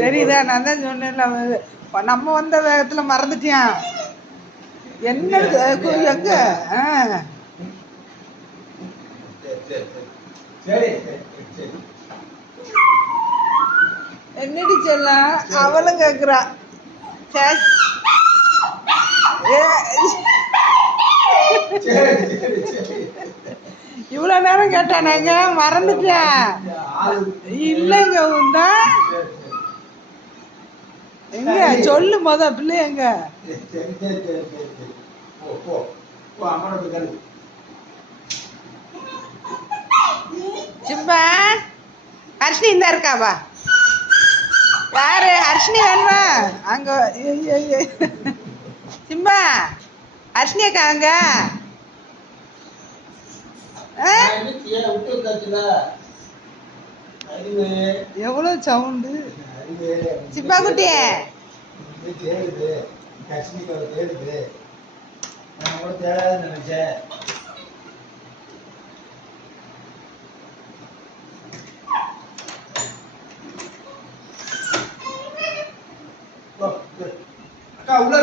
தெரியுதா? நான் தான் சொன்னேன்ல, நம்ம வந்த வேகத்துல மறந்துட்டியான். என்ன எங்க என்னடி செல்லாம் அவளும் கேக்குறா. இவ்வளவு நேரம் கேட்டானாங்க, மறந்துட்டேன். இல்லைங்க உண்டா எங்க சொல்லு பிள்ளை எங்க? சிம்பா ஹர்ஷினி இந்த இருக்காவா? யாரு ஹர்ஷினி வேணுமா? அங்க சிம்பா ஹர்ஷினி அக்கா அங்க எவ்வளவு சவுண்டு சிம்பா குட்டிய நினைச்சேன். அக்கா உள்ள